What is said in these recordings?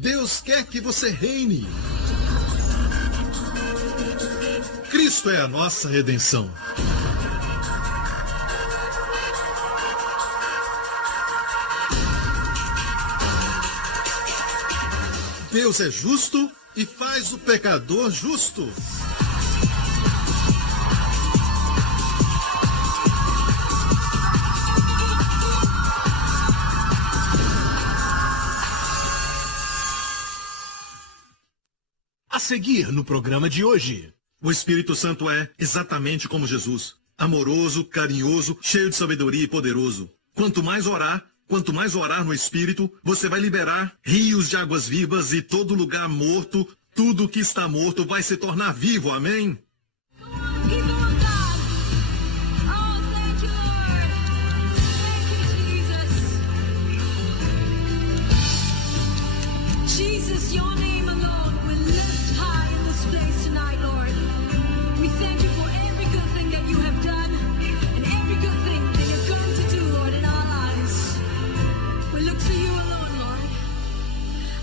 Deus quer que você reine. Cristo é a nossa redenção. Deus é justo e faz o pecador justo. A seguir no programa de hoje. O Espírito Santo é exatamente como Jesus. Amoroso, carinhoso, cheio de sabedoria e poderoso. Quanto mais orar no Espírito, você vai liberar rios de águas vivas e todo lugar morto, tudo que está morto vai se tornar vivo, amém? Jesus, your name alone will lift high in this place tonight, Lord. We thank you for every good thing that you have done and every good thing that you're going to do, Lord, in our lives. We look to you alone, Lord.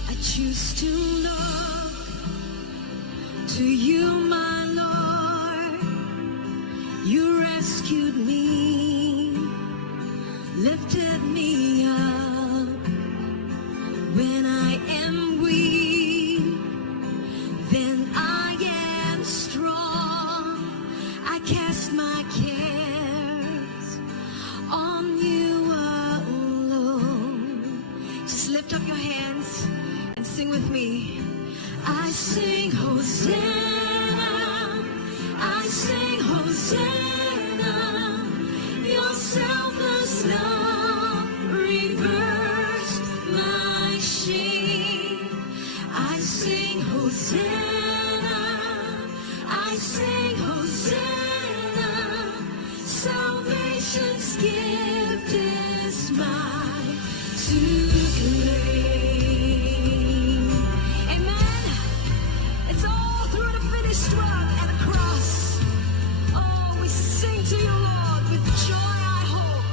I choose to look to you, my Lord. You rescued me, lifted me up when I am weak, then I am strong. I cast my cares on you alone. Just lift up your hands and sing with me. I sing Hosanna, I sing Hosanna. Your selfless love reversed my shame. I sing Hosanna, I sing Hosanna. Salvation's gift is mine to claim. Amen. It's all through the finished work at the cross. Oh, we sing to you, Lord, with joy I hope.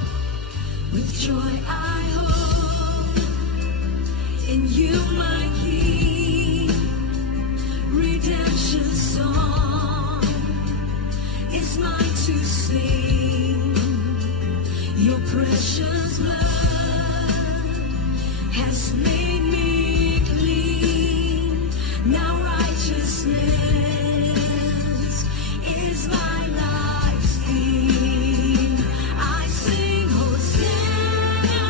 With joy I hope in you, my King. Redemption song is mine to sing. Your precious blood has made me clean. Now righteousness is my life's theme. I sing Hosanna,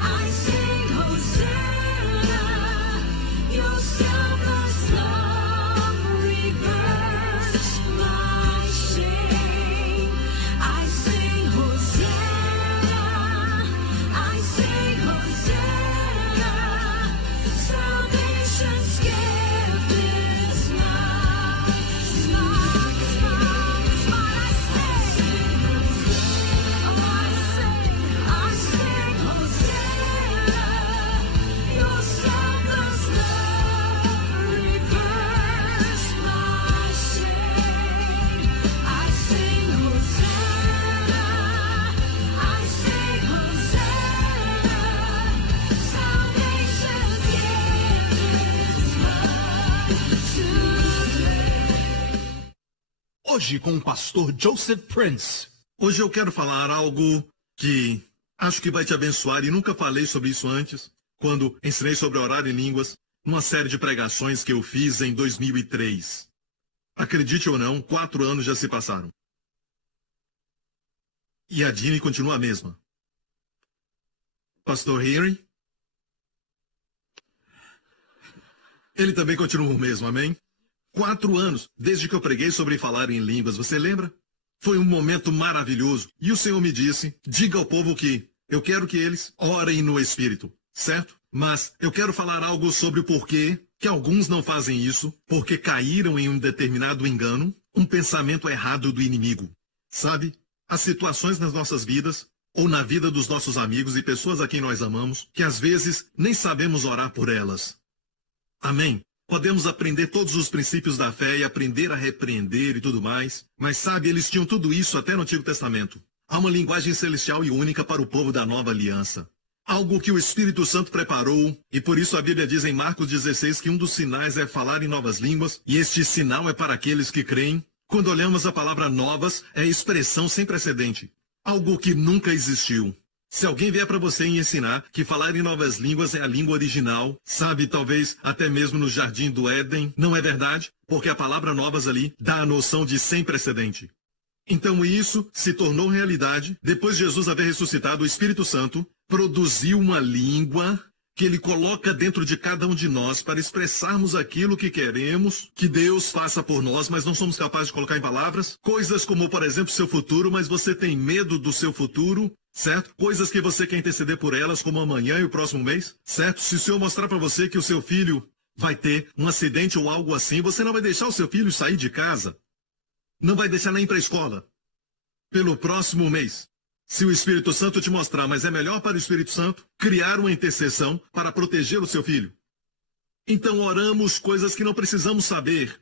I sing Hosanna. Your selfless love reversed my shame. I sing Hosanna, I sing Hosanna. Salvation's gift is mine. It's mine, it's mine, it's mine. I sing, oh, I sing Hosanna. Your selfless love reversed my shame. I sing Hosanna, I sing Hosanna. Salvation's gift is mine to claim. Hoje com o pastor Joseph Prince. Hoje eu quero falar algo que acho que vai te abençoar e nunca falei sobre isso antes, quando ensinei sobre orar em línguas, numa série de pregações que eu fiz em 2003. Acredite ou não, 4 anos já se passaram. E a Dini continua a mesma. Pastor Henry? Ele também continua o mesmo, amém? 4 anos, desde que eu preguei sobre falar em línguas, você lembra? Foi um momento maravilhoso. E o Senhor me disse, diga ao povo que eu quero que eles orem no Espírito, certo? Mas eu quero falar algo sobre o porquê que alguns não fazem isso, porque caíram em um determinado engano, um pensamento errado do inimigo. Sabe, as situações nas nossas vidas, ou na vida dos nossos amigos e pessoas a quem nós amamos, que às vezes nem sabemos orar por elas. Amém? Podemos aprender todos os princípios da fé e aprender a repreender e tudo mais, mas sabe, eles tinham tudo isso até no Antigo Testamento. Há uma linguagem celestial e única para o povo da nova aliança. Algo que o Espírito Santo preparou, e por isso a Bíblia diz em Marcos 16 que um dos sinais é falar em novas línguas, e este sinal é para aqueles que creem. Quando olhamos a palavra novas, é expressão sem precedente. Algo que nunca existiu. Se alguém vier para você e ensinar que falar em novas línguas é a língua original, sabe, talvez até mesmo no Jardim do Éden, não é verdade? Porque a palavra novas ali dá a noção de sem precedente. Então isso se tornou realidade. Depois de Jesus haver ressuscitado, o Espírito Santo produziu uma língua que ele coloca dentro de cada um de nós para expressarmos aquilo que queremos que Deus faça por nós, mas não somos capazes de colocar em palavras. Coisas como, por exemplo, seu futuro, mas você tem medo do seu futuro, certo? Coisas que você quer interceder por elas, como amanhã e o próximo mês, certo? Se o Senhor mostrar para você que o seu filho vai ter um acidente ou algo assim, você não vai deixar o seu filho sair de casa. Não vai deixar nem ir para a escola. Pelo próximo mês. Se o Espírito Santo te mostrar, mas é melhor para o Espírito Santo criar uma intercessão para proteger o seu filho. Então oramos coisas que não precisamos saber.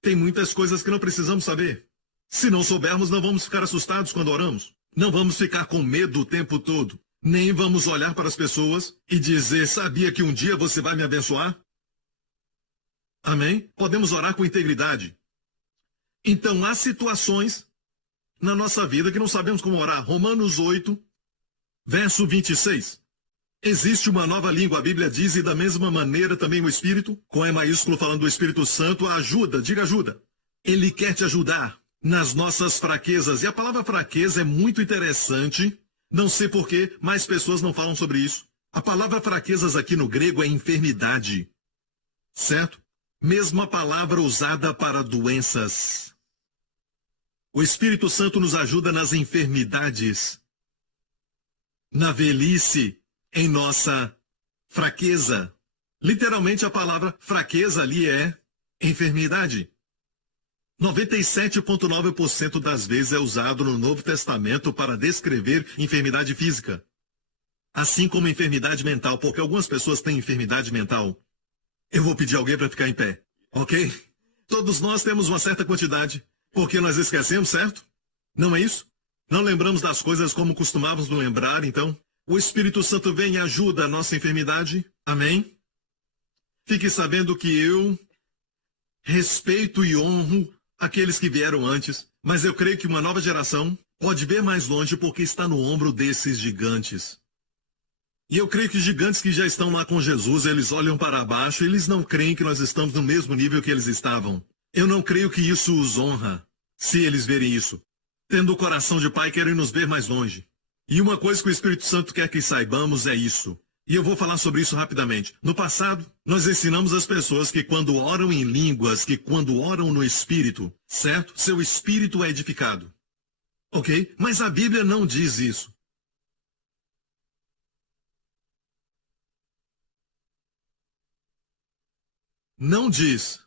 Tem muitas coisas que não precisamos saber. Se não soubermos, não vamos ficar assustados quando oramos. Não vamos ficar com medo o tempo todo. Nem vamos olhar para as pessoas e dizer, sabia que um dia você vai me abençoar? Amém? Podemos orar com integridade. Então há situações na nossa vida que não sabemos como orar. Romanos 8, verso 26. Existe uma nova língua, a Bíblia diz, e da mesma maneira também o Espírito, com E maiúsculo falando do Espírito Santo, ajuda, diga ajuda. Ele quer te ajudar nas nossas fraquezas. E a palavra fraqueza é muito interessante. Não sei por que mais pessoas não falam sobre isso. A palavra fraquezas aqui no grego é enfermidade. Certo? Mesma palavra usada para doenças. O Espírito Santo nos ajuda nas enfermidades, na velhice, em nossa fraqueza. Literalmente a palavra fraqueza ali é enfermidade. 97,9% das vezes é usado no Novo Testamento para descrever enfermidade física. Assim como enfermidade mental, porque algumas pessoas têm enfermidade mental. Eu vou pedir alguém para ficar em pé, ok? Todos nós temos uma certa quantidade. Porque nós esquecemos, certo? Não é isso? Não lembramos das coisas como costumávamos nos lembrar, então? O Espírito Santo vem e ajuda a nossa enfermidade. Amém? Fique sabendo que eu respeito e honro aqueles que vieram antes, mas eu creio que uma nova geração pode ver mais longe porque está no ombro desses gigantes. E eu creio que gigantes que já estão lá com Jesus, eles olham para baixo e eles não creem que nós estamos no mesmo nível que eles estavam. Eu não creio que isso os honra, se eles verem isso. Tendo o coração de pai, querem nos ver mais longe. E uma coisa que o Espírito Santo quer que saibamos é isso. E eu vou falar sobre isso rapidamente. No passado, nós ensinamos as pessoas que quando oram em línguas, que quando oram no Espírito, certo? Seu espírito é edificado. Ok? Mas a Bíblia não diz isso. Não diz.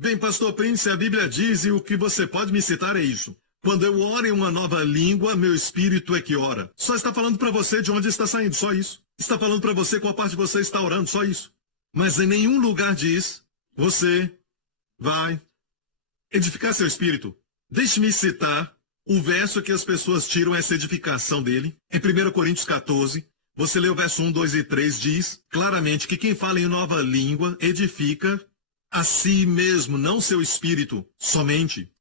Bem, pastor Prince, a Bíblia diz e o que você pode me citar é isso. Quando eu oro em uma nova língua, meu espírito é que ora. Só está falando para você de onde está saindo, só isso. Está falando para você qual parte você está orando, só isso. Mas em nenhum lugar diz, você vai edificar seu espírito. Deixe-me citar o verso que as pessoas tiram essa edificação dele. Em 1 Coríntios 14, você lê o verso 1, 2 e 3, diz claramente que quem fala em nova língua edifica a si mesmo, não seu espírito, somente.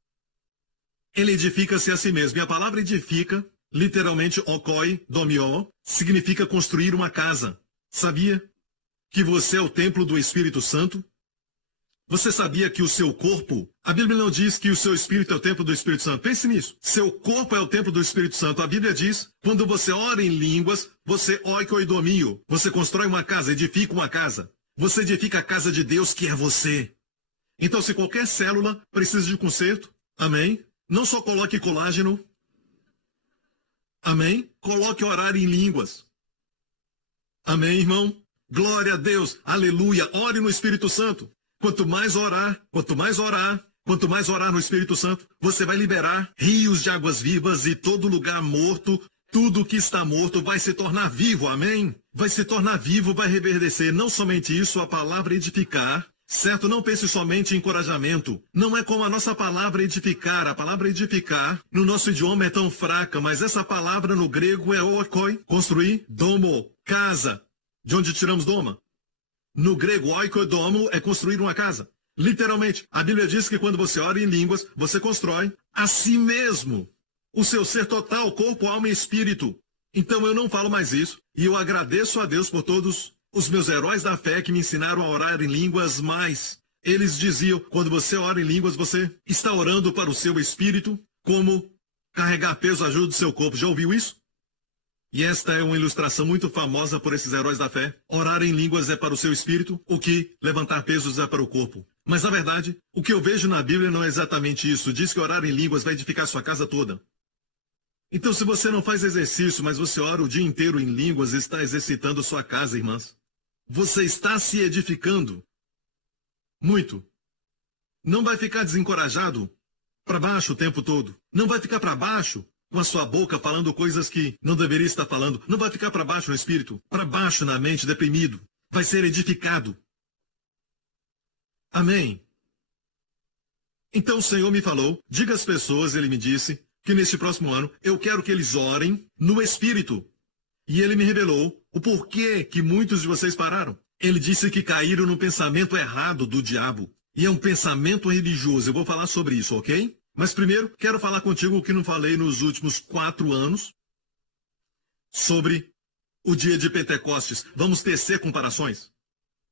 Ele edifica-se a si mesmo. E a palavra edifica, literalmente, okoi, domió, significa construir uma casa. Sabia que você é o templo do Espírito Santo? Você sabia que o seu corpo, a Bíblia não diz que o seu espírito é o templo do Espírito Santo. Pense nisso. Seu corpo é o templo do Espírito Santo. A Bíblia diz, quando você ora em línguas, você oikoidomio. Você constrói uma casa, edifica uma casa. Você edifica a casa de Deus, que é você. Então, se qualquer célula precisa de conserto, amém? Não só coloque colágeno, amém? Coloque orar em línguas. Amém, irmão? Glória a Deus, aleluia, ore no Espírito Santo. Quanto mais orar no Espírito Santo, você vai liberar rios de águas vivas e todo lugar morto, tudo que está morto vai se tornar vivo, amém? Vai se tornar vivo, vai reverdecer. Não somente isso, a palavra edificar Certo? Não pense somente em encorajamento. Não é como a nossa palavra edificar. A palavra edificar, no nosso idioma, é tão fraca, mas essa palavra no grego é oikoi, construir, domo, casa. De onde tiramos doma? No grego, oikodomo é construir uma casa. Literalmente, a Bíblia diz que quando você ora em línguas, você constrói a si mesmo. O seu ser total, corpo, alma e espírito. Então eu não falo mais isso, e eu agradeço a Deus por todos os meus heróis da fé que me ensinaram a orar em línguas, mas eles diziam, quando você ora em línguas, você está orando para o seu espírito, como carregar peso ajuda o seu corpo. Já ouviu isso? E esta é uma ilustração muito famosa por esses heróis da fé. Orar em línguas é para o seu espírito, o que levantar pesos é para o corpo. Mas, na verdade, o que eu vejo na Bíblia não é exatamente isso. Diz que orar em línguas vai edificar sua casa toda. Então, se você não faz exercício, mas você ora o dia inteiro em línguas, está exercitando sua casa, irmãs. Você está se edificando muito. Não vai ficar desencorajado para baixo o tempo todo. Não vai ficar para baixo com a sua boca falando coisas que não deveria estar falando. Não vai ficar para baixo no espírito, para baixo na mente, deprimido. Vai ser edificado. Amém. Então o Senhor me falou, diga às pessoas, ele me disse, que neste próximo ano eu quero que eles orem no espírito. E ele me revelou o porquê que muitos de vocês pararam. Ele disse que caíram no pensamento errado do diabo. E é um pensamento religioso. Eu vou falar sobre isso, ok? Mas primeiro, quero falar contigo o que não falei nos últimos 4 anos sobre o dia de Pentecostes. Vamos tecer comparações.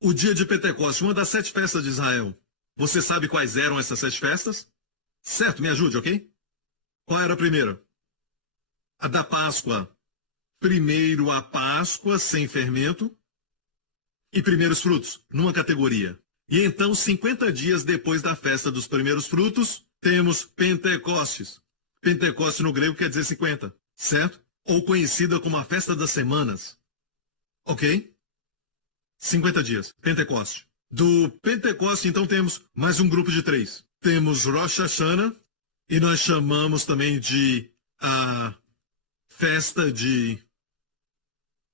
O dia de Pentecostes, uma das 7 festas de Israel. Você sabe quais eram essas 7 festas? Certo, me ajude, ok? Qual era a primeira? A da Páscoa. Primeiro a Páscoa sem fermento e primeiros frutos, numa categoria. E então, 50 dias depois da festa dos primeiros frutos, temos Pentecostes. Pentecostes no grego quer dizer 50, certo? Ou conhecida como a festa das semanas. Ok? 50 dias, Pentecoste. Do Pentecoste, então, temos mais um grupo de 3. Temos Rosh Hashanah, e nós chamamos também de a festa de...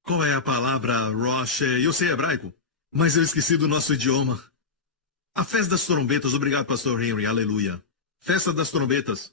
Qual é a palavra Rosh? Eu sei hebraico, mas eu esqueci do nosso idioma. A festa das trombetas, obrigado, pastor Henry, aleluia. Festa das trombetas.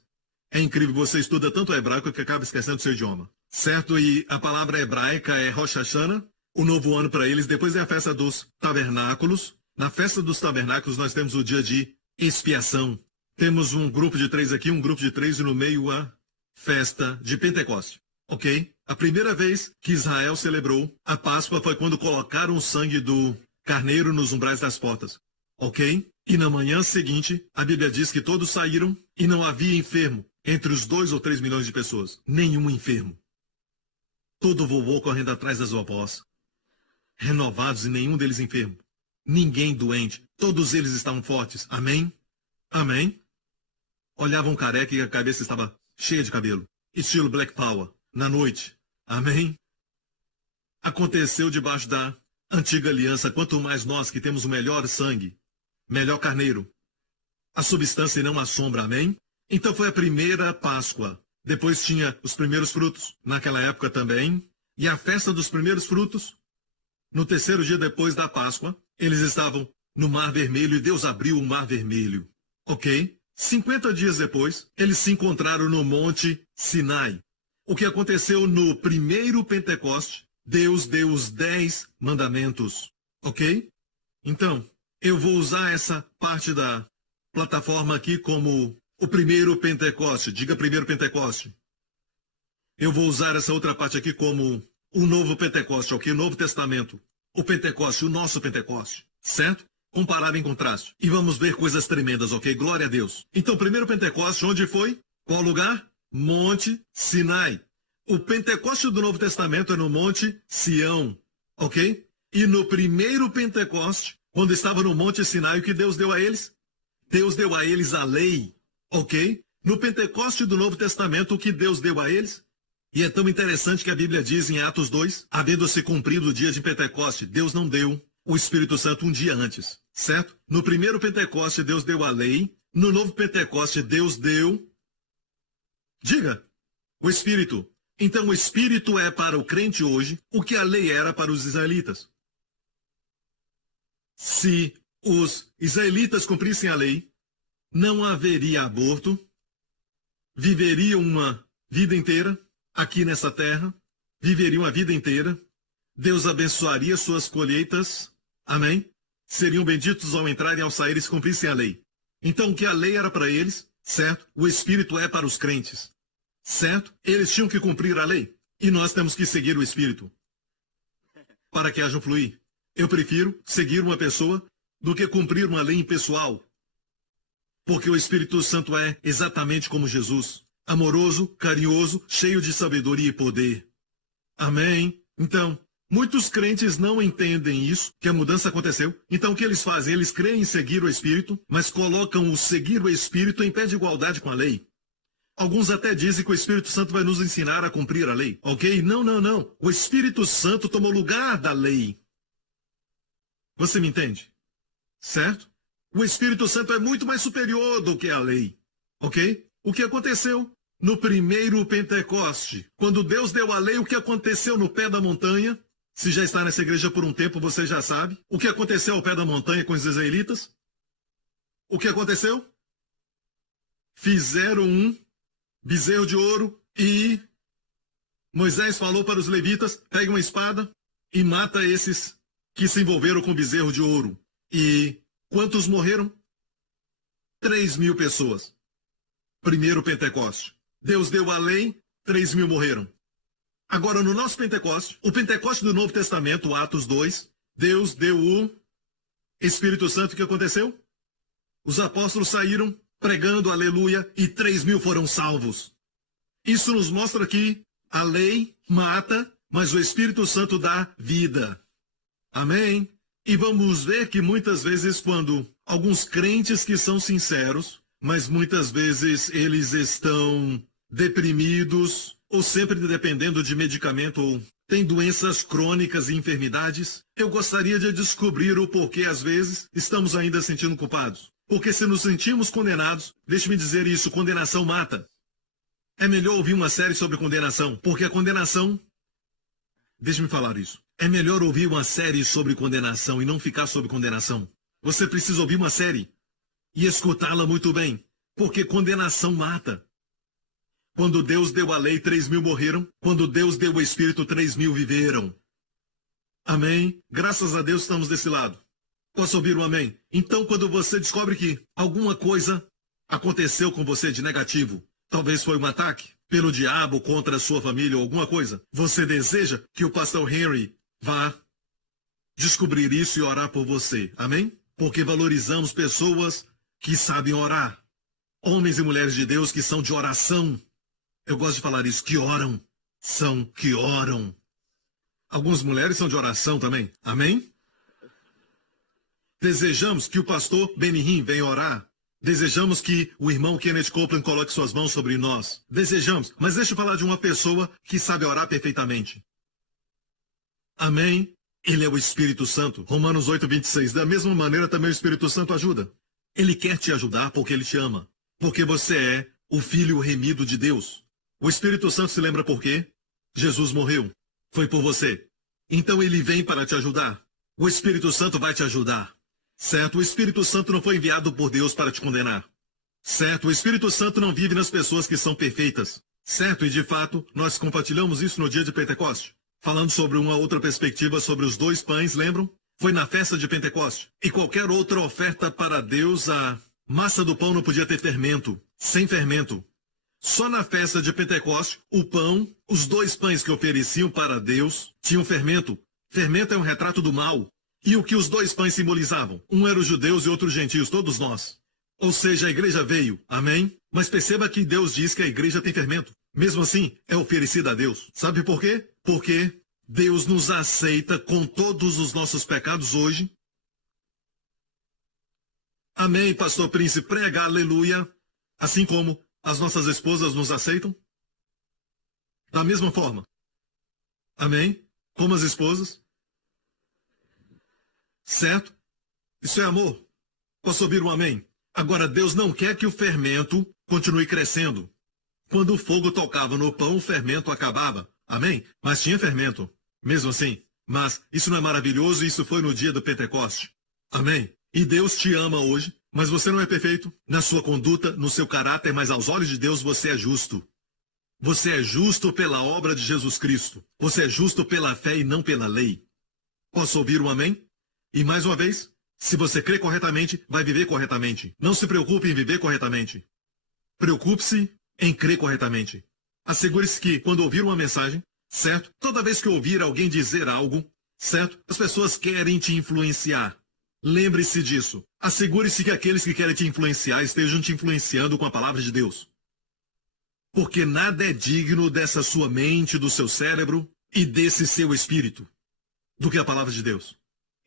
É incrível, você estuda tanto hebraico que acaba esquecendo seu idioma. Certo? E a palavra hebraica é Rosh Hashanah, o novo ano para eles. Depois é a festa dos tabernáculos. Na festa dos tabernáculos nós temos o dia de expiação. Temos um grupo de 3 aqui, um grupo de 3 e no meio a festa de Pentecoste. Ok? A primeira vez que Israel celebrou a Páscoa foi quando colocaram o sangue do carneiro nos umbrais das portas. Ok? E na manhã seguinte, a Bíblia diz que todos saíram e não havia enfermo entre os 2 ou 3 milhões de pessoas. Nenhum enfermo. Todo vovô correndo atrás das vovós. Renovados e nenhum deles enfermo. Ninguém doente. Todos eles estavam fortes. Amém? Amém? Olhavam careca e a cabeça estava cheia de cabelo. Estilo Black Power. Na noite. Amém? Aconteceu debaixo da antiga aliança. Quanto mais nós que temos o melhor sangue, melhor carneiro. A substância e não a sombra. Amém? Então foi a primeira Páscoa. Depois tinha os primeiros frutos. Naquela época também. E a festa dos primeiros frutos. No terceiro dia depois da Páscoa, eles estavam no Mar Vermelho e Deus abriu o Mar Vermelho. Ok? 50 dias depois, eles se encontraram no Monte Sinai. O que aconteceu no primeiro Pentecoste, Deus deu os 10 mandamentos. Ok? Então, eu vou usar essa parte da plataforma aqui como o primeiro Pentecoste. Diga primeiro Pentecoste. Eu vou usar essa outra parte aqui como o novo Pentecoste, ok? O Novo Testamento. O Pentecoste, o nosso Pentecoste. Certo? Comparado em contraste. E vamos ver coisas tremendas, ok? Glória a Deus. Então, primeiro Pentecoste, onde foi? Qual lugar? Monte Sinai. O Pentecoste do Novo Testamento é no Monte Sião, ok? E no primeiro Pentecoste, quando estava no Monte Sinai, o que Deus deu a eles? Deus deu a eles a lei, ok? No Pentecoste do Novo Testamento, o que Deus deu a eles? E é tão interessante que a Bíblia diz em Atos 2, havendo-se cumprido o dia de Pentecoste, Deus não deu o Espírito Santo um dia antes, certo? No primeiro Pentecoste, Deus deu a lei. No novo Pentecoste, Deus deu... Diga! O Espírito. Então, o Espírito é para o crente hoje o que a lei era para os israelitas. Se os israelitas cumprissem a lei, não haveria aborto, viveriam uma vida inteira aqui nessa terra, viveriam a vida inteira, Deus abençoaria suas colheitas, amém? Seriam benditos ao entrarem e ao saírem se cumprissem a lei. Então o que a lei era para eles, certo? O Espírito é para os crentes, certo? Eles tinham que cumprir a lei, e nós temos que seguir o Espírito para que haja um fluir. Eu prefiro seguir uma pessoa do que cumprir uma lei impessoal, porque o Espírito Santo é exatamente como Jesus, amoroso, carinhoso, cheio de sabedoria e poder. Amém? Então, muitos crentes não entendem isso, que a mudança aconteceu. Então o que eles fazem? Eles creem em seguir o Espírito, mas colocam o seguir o Espírito em pé de igualdade com a lei. Alguns até dizem que o Espírito Santo vai nos ensinar a cumprir a lei. Ok? Não, não, não. O Espírito Santo tomou lugar da lei. Você me entende? Certo? O Espírito Santo é muito mais superior do que a lei. Ok? O que aconteceu no primeiro Pentecoste? Quando Deus deu a lei, o que aconteceu no pé da montanha? Se já está nessa igreja por um tempo, você já sabe. O que aconteceu ao pé da montanha com os israelitas? O que aconteceu? Fizeram um bezerro de ouro e Moisés falou para os levitas, pegue uma espada e mata esses que se envolveram com o bezerro de ouro. E quantos morreram? 3.000 pessoas. Primeiro Pentecoste. Deus deu a lei, 3.000 morreram. Agora, no nosso Pentecoste, o Pentecoste do Novo Testamento, Atos 2, Deus deu o Espírito Santo. O que aconteceu? Os apóstolos saíram pregando, aleluia, e 3.000 foram salvos. Isso nos mostra que a lei mata, mas o Espírito Santo dá vida. Amém? E vamos ver que muitas vezes quando alguns crentes que são sinceros, mas muitas vezes eles estão deprimidos, ou sempre dependendo de medicamento, ou têm doenças crônicas e enfermidades, eu gostaria de descobrir o porquê às vezes estamos ainda sentindo culpados. Porque se nos sentimos condenados, deixe-me dizer isso, condenação mata. É melhor ouvir uma série sobre condenação, porque a condenação... Deixe-me falar isso. É melhor ouvir uma série sobre condenação e não ficar sobre condenação. Você precisa ouvir uma série e escutá-la muito bem, porque condenação mata. Quando Deus deu a lei, 3.000 morreram. Quando Deus deu o Espírito, 3.000 viveram. Amém? Graças a Deus estamos desse lado. Posso ouvir um amém? Então, quando você descobre que alguma coisa aconteceu com você de negativo, talvez foi um ataque pelo diabo contra a sua família ou alguma coisa, você deseja que o pastor Henry vá descobrir isso e orar por você. Amém? Porque valorizamos pessoas que sabem orar. Homens e mulheres de Deus que são de oração. Eu gosto de falar isso, que oram. São que oram. Algumas mulheres são de oração também. Amém? Desejamos que o pastor Benihim venha orar. Desejamos que o irmão Kenneth Copeland coloque suas mãos sobre nós. Desejamos. Mas deixa eu falar de uma pessoa que sabe orar perfeitamente. Amém? Ele é o Espírito Santo. Romanos 8:26. Da mesma maneira também o Espírito Santo ajuda. Ele quer te ajudar porque ele te ama. Porque você é o filho remido de Deus. O Espírito Santo se lembra por quê? Jesus morreu. Foi por você. Então ele vem para te ajudar. O Espírito Santo vai te ajudar. Certo? O Espírito Santo não foi enviado por Deus para te condenar. Certo? O Espírito Santo não vive nas pessoas que são perfeitas. Certo? E de fato, nós compartilhamos isso no dia de Pentecoste. Falando sobre uma outra perspectiva sobre os 2 pães, lembram? Foi na festa de Pentecoste. E qualquer outra oferta para Deus, a massa do pão não podia ter fermento. Sem fermento. Só na festa de Pentecoste, o pão, os 2 pães que ofereciam para Deus, tinham fermento. Fermento é um retrato do mal. E o que os 2 pães simbolizavam? Um era os judeus e outro os gentios, todos nós. Ou seja, a igreja veio, amém? Mas perceba que Deus diz que a igreja tem fermento. Mesmo assim, é oferecida a Deus. Sabe por quê? Porque Deus nos aceita com todos os nossos pecados hoje. Amém, pastor Príncipe, prega, aleluia. Assim como as nossas esposas nos aceitam. Da mesma forma. Amém? Como as esposas. Certo? Isso é amor. Posso ouvir um amém? Agora, Deus não quer que o fermento continue crescendo. Quando o fogo tocava no pão, o fermento acabava. Amém? Mas tinha fermento. Mesmo assim. Mas isso não é maravilhoso? Isso foi no dia do Pentecoste. Amém? E Deus te ama hoje, mas você não é perfeito na sua conduta, no seu caráter, mas aos olhos de Deus você é justo. Você é justo pela obra de Jesus Cristo. Você é justo pela fé e não pela lei. Posso ouvir um amém? E mais uma vez, se você crê corretamente, vai viver corretamente. Não se preocupe em viver corretamente. Preocupe-se em crer corretamente. Assegure-se que, quando ouvir uma mensagem, certo? Toda vez que ouvir alguém dizer algo, certo? As pessoas querem te influenciar. Lembre-se disso. Assegure-se que aqueles que querem te influenciar estejam te influenciando com a palavra de Deus. Porque nada é digno dessa sua mente, do seu cérebro e desse seu espírito do que a palavra de Deus.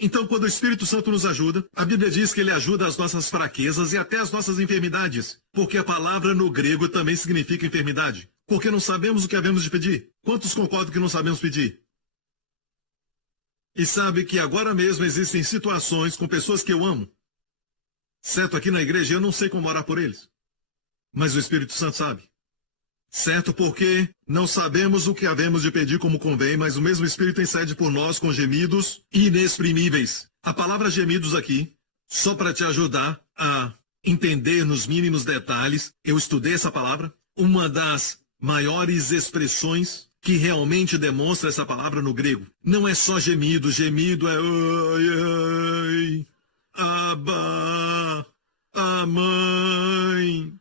Então, quando o Espírito Santo nos ajuda, a Bíblia diz que ele ajuda as nossas fraquezas e até as nossas enfermidades, porque a palavra no grego também significa enfermidade. Porque não sabemos o que havemos de pedir. Quantos concordam que não sabemos pedir? E sabe que agora mesmo existem situações com pessoas que eu amo. Certo, aqui na igreja eu não sei como orar por eles. Mas o Espírito Santo sabe. Certo, porque não sabemos o que havemos de pedir como convém, mas o mesmo Espírito intercede por nós com gemidos inexprimíveis. A palavra gemidos aqui, só para te ajudar a entender nos mínimos detalhes, eu estudei essa palavra, uma das maiores expressões que realmente demonstra essa palavra no grego. Não é só gemido, gemido é ai, ai, aba, a mãe,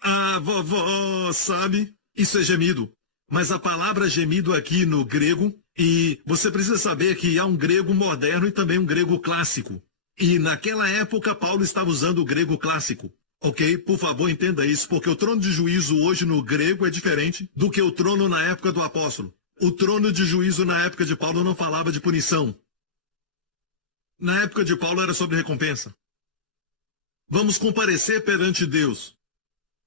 a vovó, sabe? Isso é gemido. Mas a palavra gemido aqui no grego, e você precisa saber que há um grego moderno e também um grego clássico. E naquela época Paulo estava usando o grego clássico. Ok? Por favor, entenda isso, porque o trono de juízo hoje no grego é diferente do que o trono na época do apóstolo. O trono de juízo na época de Paulo não falava de punição. Na época de Paulo era sobre recompensa. Vamos comparecer perante Deus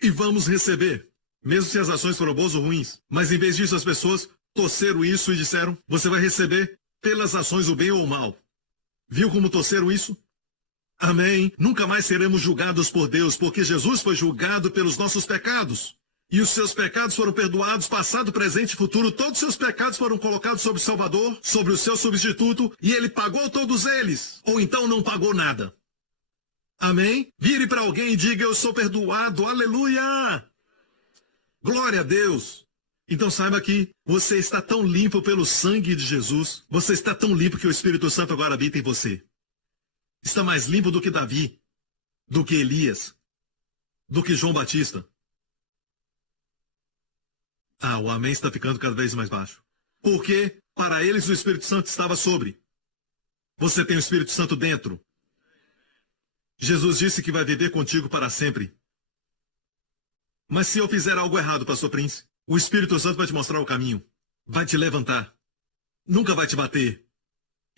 e vamos receber, mesmo se as ações foram boas ou ruins. Mas em vez disso as pessoas torceram isso e disseram, você vai receber pelas ações o bem ou o mal. Viu como torceram isso? Amém. Nunca mais seremos julgados por Deus, porque Jesus foi julgado pelos nossos pecados. E os seus pecados foram perdoados, passado, presente e futuro. Todos os seus pecados foram colocados sobre o Salvador, sobre o seu substituto, e ele pagou todos eles. Ou então não pagou nada. Amém? Vire para alguém e diga, eu sou perdoado. Aleluia! Glória a Deus! Então saiba que você está tão limpo pelo sangue de Jesus. Você está tão limpo que o Espírito Santo agora habita em você. Está mais limpo do que Davi, do que Elias, do que João Batista. Ah, o amém está ficando cada vez mais baixo. Porque para eles o Espírito Santo estava sobre. Você tem o Espírito Santo dentro. Jesus disse que vai viver contigo para sempre. Mas se eu fizer algo errado, pastor Prince, o Espírito Santo vai te mostrar o caminho. Vai te levantar. Nunca vai te bater.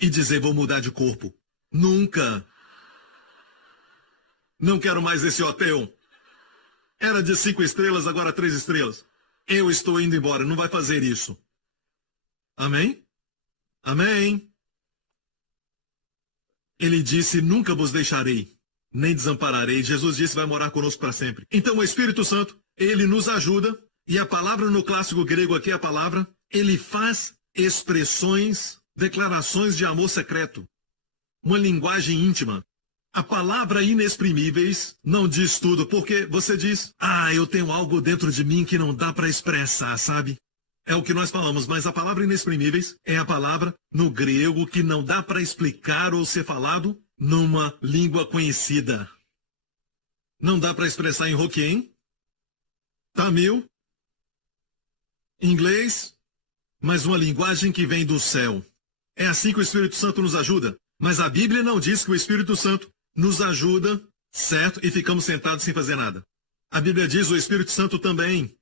E dizer, vou mudar de corpo. Nunca. Não quero mais esse hotel. Era de 5 estrelas, agora 3 estrelas. Eu estou indo embora, não vai fazer isso. Amém? Amém. Ele disse, nunca vos deixarei, nem desampararei. Jesus disse, vai morar conosco para sempre. Então o Espírito Santo, ele nos ajuda. E a palavra no clássico grego aqui, a palavra, ele faz expressões, declarações de amor secreto. Uma linguagem íntima. A palavra inexprimíveis não diz tudo, porque você diz, eu tenho algo dentro de mim que não dá para expressar, sabe? É o que nós falamos, mas a palavra inexprimíveis é a palavra no grego que não dá para explicar ou ser falado numa língua conhecida. Não dá para expressar em Hokkien, Tamil, inglês, mas uma linguagem que vem do céu. É assim que o Espírito Santo nos ajuda. Mas a Bíblia não diz que o Espírito Santo nos ajuda, certo? E ficamos sentados sem fazer nada. A Bíblia diz o Espírito Santo também.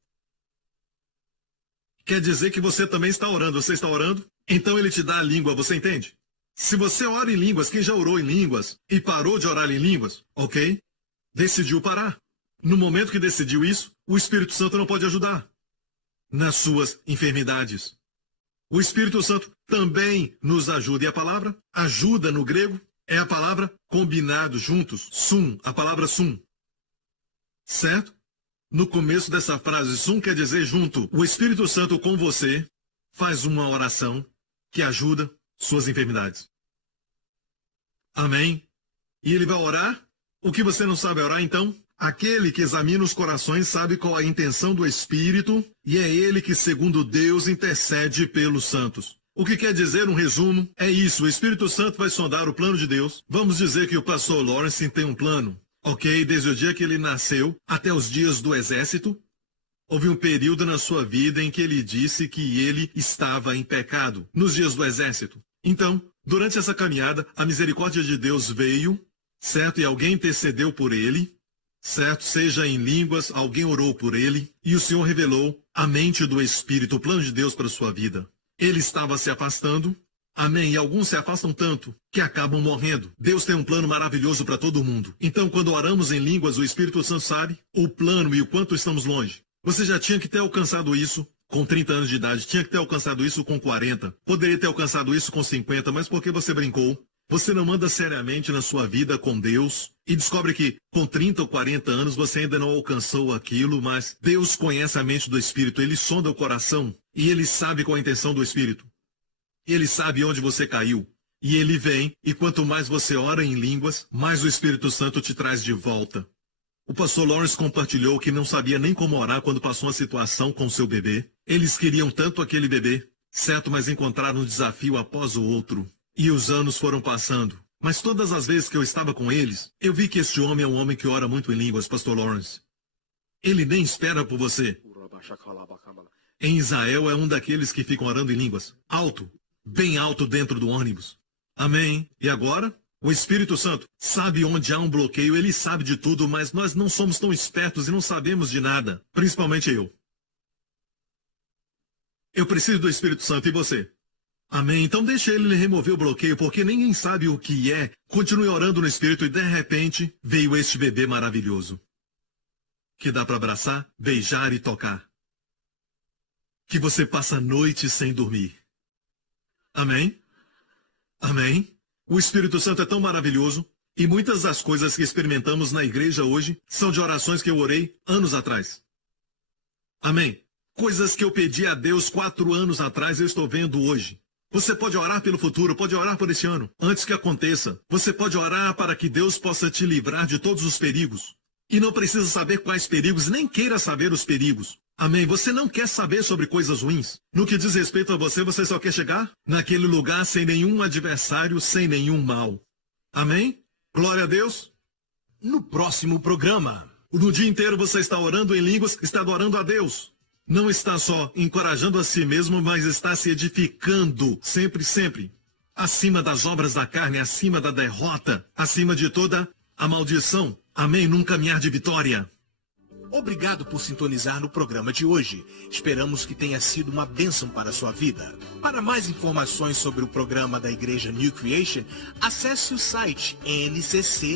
Quer dizer que você também está orando. Você está orando? Então ele te dá a língua, você entende? Se você ora em línguas, quem já orou em línguas e parou de orar em línguas, ok? Decidiu parar. No momento que decidiu isso, o Espírito Santo não pode ajudar nas suas enfermidades. O Espírito Santo também nos ajuda. E a palavra ajuda no grego é a palavra combinado, juntos. Sum, a palavra sum. Certo? No começo dessa frase, sum quer dizer junto. O Espírito Santo com você faz uma oração que ajuda suas enfermidades. Amém? E ele vai orar? O que você não sabe orar, então? Aquele que examina os corações sabe qual a intenção do Espírito, e é ele que, segundo Deus, intercede pelos santos. O que quer dizer, um resumo, é isso: o Espírito Santo vai sondar o plano de Deus. Vamos dizer que o pastor Lawrence tem um plano, ok? Desde o dia que ele nasceu até os dias do exército, houve um período na sua vida em que ele disse que ele estava em pecado, nos dias do exército. Então, durante essa caminhada, a misericórdia de Deus veio, certo? E alguém intercedeu por ele, certo? Seja em línguas, alguém orou por ele, e o Senhor revelou a mente do Espírito, o plano de Deus para a sua vida. Ele estava se afastando, amém, e alguns se afastam tanto que acabam morrendo. Deus tem um plano maravilhoso para todo mundo. Então, quando oramos em línguas, o Espírito Santo sabe o plano e o quanto estamos longe. Você já tinha que ter alcançado isso com 30 anos de idade, tinha que ter alcançado isso com 40, poderia ter alcançado isso com 50, mas porque você brincou, você não anda seriamente na sua vida com Deus e descobre que com 30 ou 40 anos você ainda não alcançou aquilo, mas Deus conhece a mente do Espírito, Ele sonda o coração e Ele sabe qual a intenção do Espírito. Ele sabe onde você caiu. E Ele vem, e quanto mais você ora em línguas, mais o Espírito Santo te traz de volta. O pastor Lawrence compartilhou que não sabia nem como orar quando passou uma situação com seu bebê. Eles queriam tanto aquele bebê, certo, mas encontraram um desafio após o outro. E os anos foram passando. Mas todas as vezes que eu estava com eles, eu vi que este homem é um homem que ora muito em línguas, pastor Lawrence. Ele nem espera por você. Em Israel é um daqueles que ficam orando em línguas. Alto, bem alto dentro do ônibus. Amém. E agora? O Espírito Santo sabe onde há um bloqueio, ele sabe de tudo, mas nós não somos tão espertos e não sabemos de nada. Principalmente eu. Eu preciso do Espírito Santo e você. Amém. Então deixa ele remover o bloqueio, porque ninguém sabe o que é. Continue orando no Espírito e de repente veio este bebê maravilhoso. Que dá para abraçar, beijar e tocar. Que você passa a noite sem dormir. Amém? Amém? O Espírito Santo é tão maravilhoso, e muitas das coisas que experimentamos na igreja hoje são de orações que eu orei anos atrás. Amém? Coisas que eu pedi a Deus 4 anos atrás, eu estou vendo hoje. Você pode orar pelo futuro, pode orar por este ano, antes que aconteça. Você pode orar para que Deus possa te livrar de todos os perigos. E não precisa saber quais perigos, nem queira saber os perigos. Amém? Você não quer saber sobre coisas ruins. No que diz respeito a você, você só quer chegar naquele lugar sem nenhum adversário, sem nenhum mal. Amém? Glória a Deus. No próximo programa. No dia inteiro você está orando em línguas, está adorando a Deus. Não está só encorajando a si mesmo, mas está se edificando sempre, sempre. Acima das obras da carne, acima da derrota, acima de toda a maldição. Amém? Num caminhar de vitória. Obrigado por sintonizar no programa de hoje. Esperamos que tenha sido uma bênção para a sua vida. Para mais informações sobre o programa da Igreja New Creation, acesse o site ncctv.org.sg.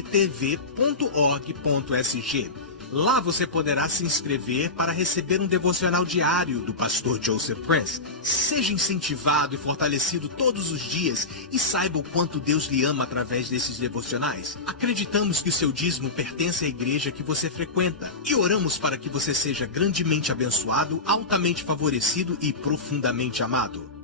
Lá você poderá se inscrever para receber um devocional diário do pastor Joseph Prince. Seja incentivado e fortalecido todos os dias e saiba o quanto Deus lhe ama através desses devocionais. Acreditamos que o seu dízimo pertence à igreja que você frequenta e oramos para que você seja grandemente abençoado, altamente favorecido e profundamente amado.